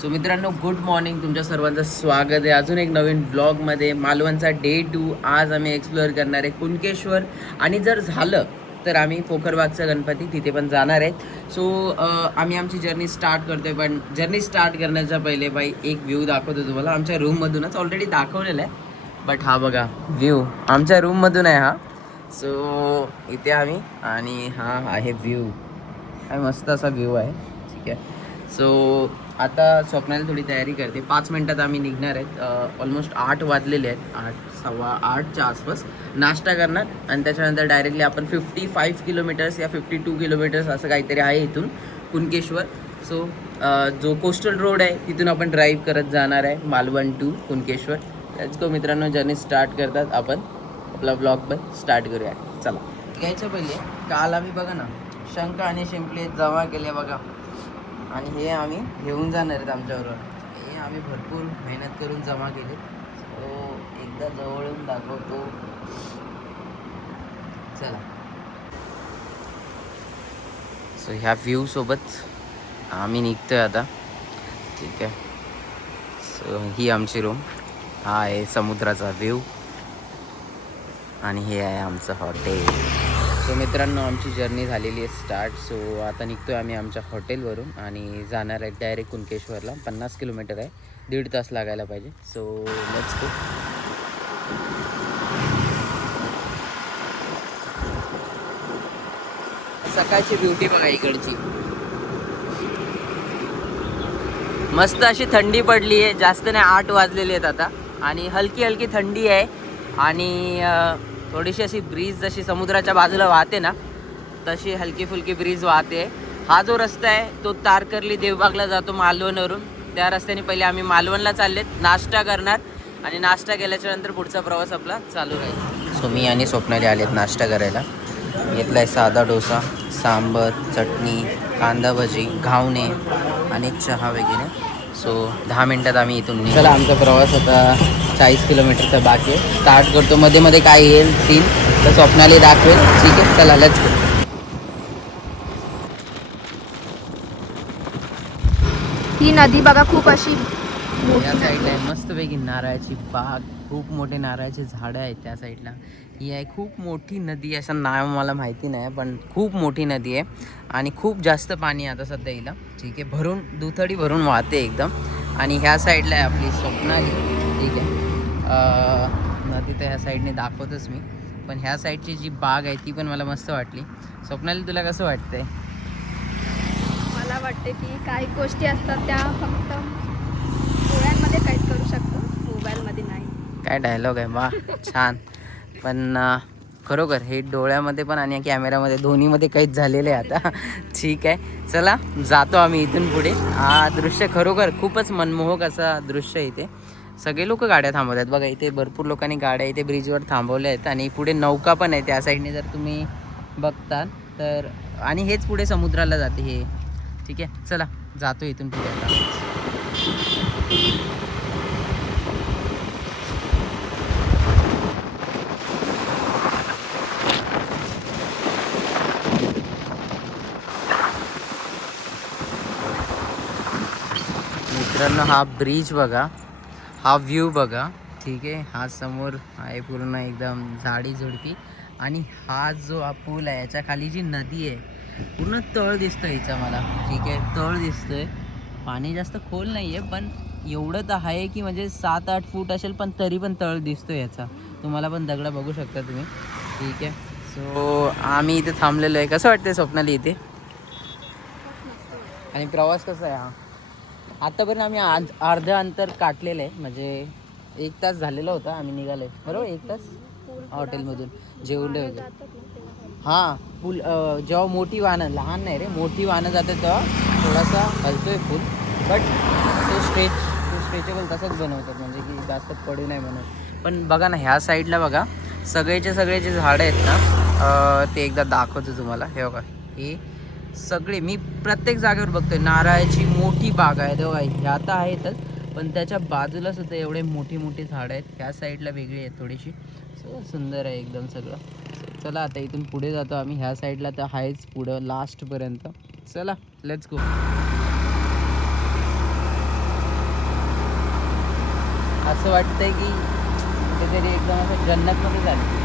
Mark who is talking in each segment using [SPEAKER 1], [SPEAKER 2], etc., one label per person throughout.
[SPEAKER 1] So मित्रांनो good morning तुमच्या सर्वांचं स्वागत आहे. अजून एक नवीन ब्लॉगमध्ये मालवणचा डे टू आज आम्ही एक्सप्लोअर करणार आहे कुणकेश्वर. आणि जर झालं तर आम्ही पोखरबागचा गणपती तिथे पण जाणार आहेत सो आम्ही आमची जर्नी स्टार्ट करतोय पण जर्नी स्टार्ट करण्याच्या पहिले बाई एक व्ह्यू दाखवतो तुम्हाला. आमच्या रूममधूनच ऑलरेडी दाखवलेला आहे. बट हा बघा व्ह्यू आमच्या रूममधून आहे हा. सो इथे आम्ही आणि हा आहे व्ह्यू हा मस्त असा व्ह्यू आहे. ठीक आहे. सो आता स्वप्नाला थोडी तयारी करते. पाच मिनटात आम्ही निघणार आहेत. ऑलमोस्ट आठ वाजलेले आहेत. आठ सव्वा आठच्या आसपास नाश्ता करणार. आणि त्याच्यानंतर डायरेक्टली आपण फिफ्टी फाईव्ह किलोमीटर्स या फिफ्टी टू किलोमीटर्स असं काहीतरी आहे इथून कुणकेश्वर सो जो कोस्टल रोड आहे तिथून आपण ड्राईव्ह करत जाणार आहे. मालवण टू कुणकेश्वर त्याच को मित्रांनो जर्नी स्टार्ट करतात आपण. आपला ब्लॉग पण स्टार्ट करूया. चला. यायच्या पहिले. काल आम्ही बघा ना शंख आणि शिंपले जमा केले बघा. आणि हे आम्ही घेऊन जाणार आहेत आमच्याबरोबर. हे आम्ही भरपूर मेहनत करून जमा केले. सो एकदा जवळून दाखवतो. चला. सो ह्या व्ह्यूसोबत आम्ही आम्ही निघतोय आता. ठीक आहे. सो ही आमची रूम हा आहे समुद्राचा व्ह्यू आणि हे आहे आमचं हॉटेल सो मित्रांनो आमची जर्नी झालेली आहे स्टार्ट सो आता निघतो आहे आम्ही आमच्या हॉटेलवरून आणि जाणार आहे डायरेक्ट कुणकेश्वरला. पन्नास किलोमीटर आहे. दीड तास लागायला पाहिजे. सो लेट्स गो सकाळची ब्युटी बघा इकडची. मस्त अशी थंडी पडली आहे. जास्त नाही आठ वाजलेली आहेत आता. आणि हलकी हलकी थंडी आहे. आणि थोडीशी अशी ब्रीज जशी समुद्राच्या बाजूला वाहते ना तशी हलकी फुलकी ब्रीज वाहते. हा जो रस्ता आहे तो तारकर्ली देवबागला जातो मालवणवरून. त्या रस्त्याने पहिले आम्ही मालवणला चाललेत नाश्ता करणार आणि नाश्ता केल्याच्यानंतर पुढचा प्रवास आपला चालू राहील. सो मी आणि स्वप्नाली आलेत नाश्ता करायला. घेतला आहे साधा डोसा सांबर चटणी कांदा भजी घावणे आणि चहा वगैरे. सो दहा मिनटात आम्ही इथून. चला आमचा प्रवास आता चाळीस किलोमीटरचा बाकी आहे. स्टार्ट करतो. मध्ये मध्ये काय येईल सीन तर स्वप्नाली दाखवेल. ठीक आहे चला गो
[SPEAKER 2] ही नदी बघा खूप अशी
[SPEAKER 1] या साईडला मस्तपैकी नारळाची बाग खूप मोठे नारळाचे झाडं आहेत त्या साईडला ही आहे. खूप मोठी नदी आहे. असं नाव मला माहिती नाही पण खूप मोठी नदी आहे आणि खूप जास्त पाणी आता सध्या हिला. ठीक आहे. भरून दुथडी भरून वाहते एकदम. आणि ह्या साईडला आहे आपली स्वप्नाली ठीक आहे. नदी तर ह्या साईडने दाखवतच मी. पण ह्या साईडची जी बाग आहे ती पण मला मस्त वाटली. स्वप्नाली तुला कसं वाटतंय?
[SPEAKER 2] मला वाटते की काही गोष्टी असतात त्या फक्त डोळ्यांमध्ये कैद करू शकतो मोबाईलमध्ये नाही.
[SPEAKER 1] काय डायलॉग आहे? वा छान. पण खरोखर हे डोळ्यामध्ये पण आणि कॅमेरामध्ये दोन्हीमध्ये काहीच झालेलं आहे आता. ठीक आहे. चला जातो आम्ही इथून पुढे. हा दृश्य खरोखर खूपच मनमोहक असा दृश्य इथे. सगळे लोक गाड्या थांबवत आहेत. बघा इथे भरपूर लोकांनी गाड्या इथे ब्रिजवर थांबवल्या आहेत आणि पुढे नौका पण आहे. त्या साईडने जर तुम्ही बघता तर आणि हेच पुढे समुद्राला जाते हे. ठीक आहे. चला जातो इथून पुढे मित्रांनो हा ब्रिज बघा. हा व्ह्यू बघा. ठीक आहे? हा समोर आहे पूर्ण एकदम झाडी झुडपी आणि हा जो हा पूल आहे याच्या खाली जी नदी आहे पूर्ण तळ दिसतोय हिचा मला. ठीक आहे? तळ दिसतोय. पाणी जास्त खोल नाही आहे पण एवढं तर आहे की म्हणजे सात आठ फूट असेल पण तरी पण तळ दिसतो याचा. तुम्हाला पण दगडा बघू शकता तुम्ही. ठीक आहे? सो आम्ही इथे थांबलेलो आहे. कसं वाटतंय स्वप्नाली इथे? आणि प्रवास कसा आहे हा? आतापर्यंत आम्ही आज अर्ध अंतर काटलेलं आहे. म्हणजे एक तास झालेला होता आम्ही निघालो बरोबर? एक तास? हॉटेलमधून. जेवले वगैरे हां पूल जेव्हा मोठी वाहनं लहान नाही रे मोठी वाहनं जातात तेव्हा थोडासा हलतोय पूल बट तो स्ट्रेच तो स्ट्रेचेबल तसंच बनवतात. म्हणजे की जास्त पडू नाही म्हणून. पण बघा ना ह्या साईडला बघा सगळेचे सगळे जे झाडं आहेत ना ते एकदा दाखवतो तुम्हाला. हे बघा हे सगळे. मी प्रत्येक जागेवर बघतोय. नारळाची मोठी बाग आहे. तेव्हा ह्या तर आहेतच. पण त्याच्या बाजूला सुद्धा एवढे मोठी मोठी झाडं आहेत. ह्या साईडला वेगळी आहेत थोडीशी. सो सुंदर आहे एकदम सगळं. चला आता इथून पुढे जातो आम्ही. ह्या साईडला तर आहेच पुढं लास्टपर्यंत. चला लेट्स गो असं वाटतंय की कुठेतरी एकदम असं जन्नतमध्ये झालं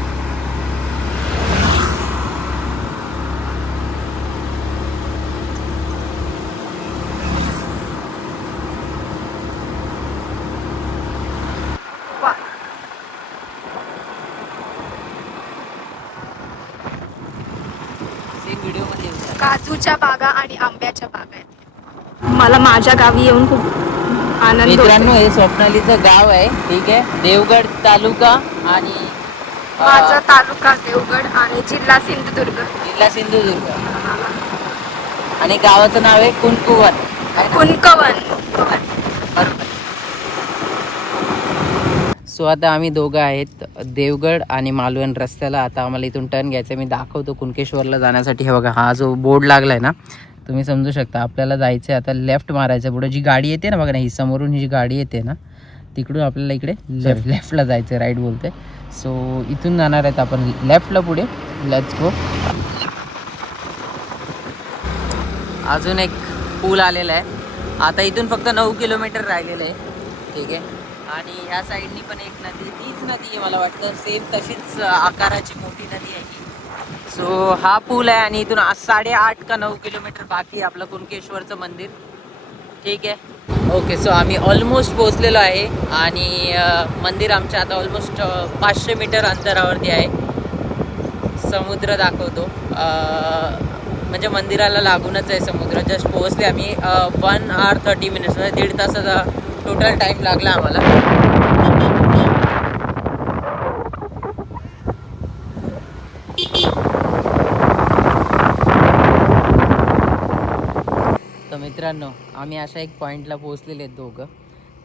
[SPEAKER 2] वा
[SPEAKER 1] सेम व्हिडिओमध्ये
[SPEAKER 2] काजूच्या बागा आणि आंब्याच्या बागा आहेत. मला माझ्या गावी येऊन खूप आनंद
[SPEAKER 1] मित्रांनो हे स्वप्नालीचं गाव आहे. ठीक आहे? देवगड तालुका आणि
[SPEAKER 2] माझा तालुका देवगड आणि जिल्हा सिंधुदुर्ग.
[SPEAKER 1] जिल्हा सिंधुदुर्ग. आणि गावाचं नाव आहे कुणकुवन?
[SPEAKER 2] कुणकवन.
[SPEAKER 1] बरोबर. सो आता आम्ही दोघं आहेत देवगड आणि मालवण रस्त्याला. आता आम्हाला इथून टर्न घ्यायचं मी दाखवतो कुणकेश्वरला जाण्यासाठी. हे बघा हा जो बोर्ड लागलाय ना तुम्ही समजू शकता. आपल्याला जायचं आहे आता लेफ्ट मारायचं पुढे जी गाडी येते ना बघा ना ही समोरून ही जी गाडी येते ना तिकडून आपल्याला इकडे लेफ्ट लेफ्टला जायचं राईट बोलते सो इथून जाणार आहेत आपण. लेफ्टला पुढे. लेट्स गो अजून एक पूल आलेला आहे. आता इथून फक्त नऊ किलोमीटर राहिलेलं आहे. ठीक आहे. आणि ह्या साईडनी पण एक नदी तीच नदी आहे मला वाटतं. सेम तशीच आकाराची मोठी नदी आहे सो हा पूल आहे आणि इथून साडेआठ का नऊ किलोमीटर बाकी आहे आपलं कुणकेश्वरचं मंदिर. ठीक आहे? ओके सो आम्ही ऑलमोस्ट पोचलेलो आहे आणि मंदिर आमच्या आता ऑलमोस्ट पाचशे मीटर अंतरावरती आहे. समुद्र दाखवतो. म्हणजे मंदिराला लागूनच आहे समुद्र. जस्ट पोहोचले आम्ही वन आवर थर्टी मिनिट्स म्हणजे दीड तासाचा टोटल टाईम लागला आम्हाला. तर मित्रांनो आम्ही अशा एक पॉईंटला पोहोचलेले आहेत दोघं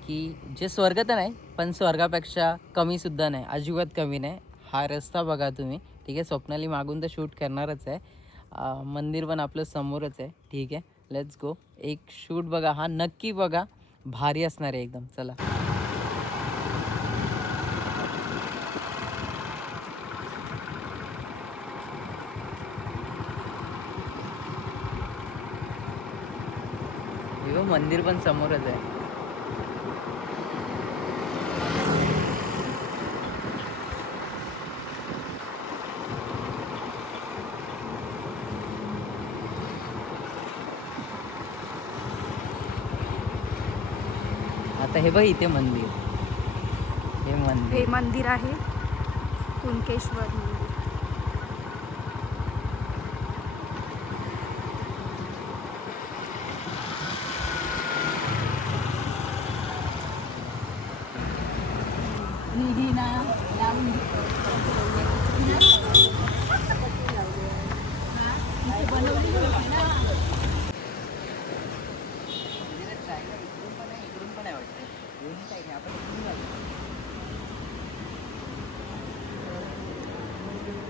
[SPEAKER 1] की जे स्वर्ग तर नाही पण स्वर्गापेक्षा कमीसुद्धा नाही अजिबात कमी नाही. हा रस्ता बघा तुम्ही. ठीक आहे स्वप्नाली मागून तर शूट करणारच आहे. मंदिर पण आपलं समोरच आहे. ठीक आहे लेट्स गो एक शूट बघा हा नक्की बघा. भारी असणार आहे एकदम चला. मंदिर पण समोरच आहे. आता हे बघ इथे मंदिर. हे मंदिर.
[SPEAKER 2] हे मंदिर आहे कुणकेश्वर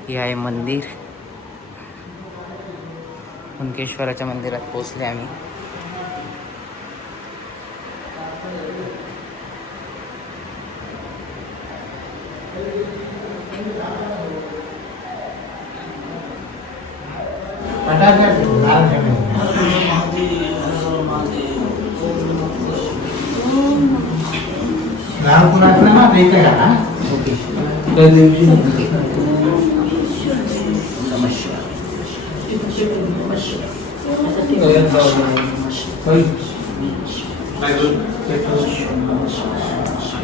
[SPEAKER 1] हे आहे मंदिर. कुणकेश्वराच्या मंदिरात पोचले आम्ही.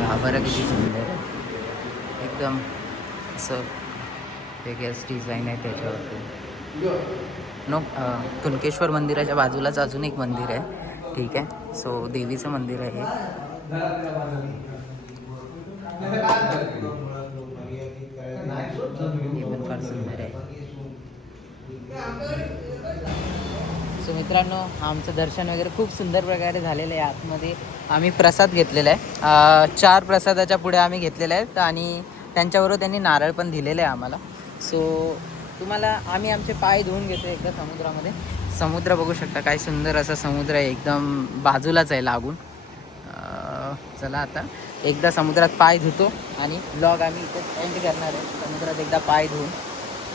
[SPEAKER 1] हा बरं किती सुंदर आहे. एकदम असं वेगळ्याच डिझाईन आहे त्याच्यावरती. नो कुणकेश्वर मंदिराच्या बाजूलाच अजून एक मंदिर आहे. ठीक आहे. सो देवीचं मंदिर आहे हे हे आहे. सो मित्रांनो आमचं दर्शन वगैरे खूप सुंदर प्रकारे झालेलं आहे. आतमध्ये आम्ही प्रसाद घेतलेला आहे. चार प्रसादाच्या पुढे आम्ही घेतलेल्या आहेत आणि त्यांच्याबरोबर त्यांनी नारळ पण दिलेलं आहे आम्हाला. सो तुम्हाला आम्ही आमचे पाय धुवून घेतो एकदा समुद्रामध्ये. समुद्र बघू शकता काय सुंदर असा समुद्र आहे. एकदम बाजूलाच आहे लागून. चला आता. एकदा समुद्रात पाय धुतो आणि ब्लॉग आम्ही इथे एंड करणार आहे. समुद्रात एकदा पाय धुवून.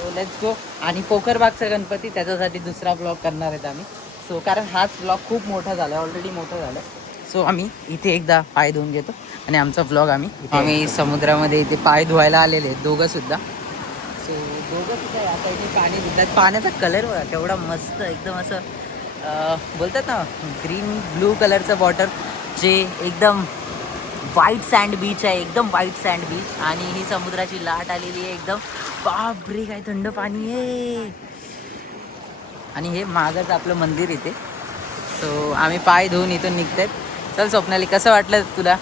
[SPEAKER 1] सो लेट्स गो आणि पोखरबागचा गणपती त्याच्यासाठी दुसरा ब्लॉग करणार आहेत आम्ही. सो कारण हाच ब्लॉग खूप मोठा झाला आहे ऑलरेडी मोठा झाला. आहे सो आम्ही इथे एकदा पाय धुवून घेतो. आणि आमचा ब्लॉग आम्ही आम्ही समुद्रामध्ये इथे पाय धुवायला आलेले आहेत दोघं सुद्धा. सो दोघं सुद्धा या साईडने पाणी धुतात. पाण्याचा कलर बघा केवढा मस्त एकदम असं बोलतात ना ग्रीन ब्लू कलरचं वॉटर जे एकदम व्हाईट सँड बीच आहे एकदम व्हाईट सँड बीच. आणि ही समुद्राची लाट आलेली आहे एकदम. बापरे काय थंड पाणी आहे. आणि हे मागच आपलं मंदिर इथे सो आम्ही पाय धुवून इथून निघतात चल स्वप्नाली कसं वाटलं तुला?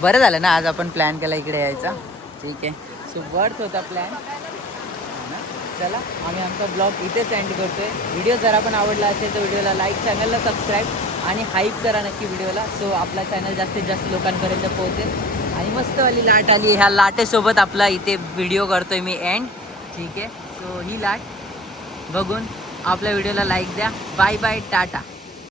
[SPEAKER 1] बरं झालं ना आज आपण प्लॅन केला इकडे यायचा. ठीक आहे. सो वर्थ होता प्लॅन हो चला आम्ही आमचा ब्लॉग इथेच एंड करतोय. व्हिडिओ जर आपण आवडला असेल तर व्हिडिओला लाईक चॅनलला सबस्क्राईब आणि हाईप करा नक्की व्हिडिओला. सो आपला चॅनल जास्तीत जास्त लोकांपर्यंत पोहोचेल. आणि मस्तवाली लाट आली. ह्या लाटेसोबत आपला इथे व्हिडिओ करतोय मी एंड ठीक आहे? सो ही लाट बघून आपल्या व्हिडिओला लाईक द्या. Bye bye Tata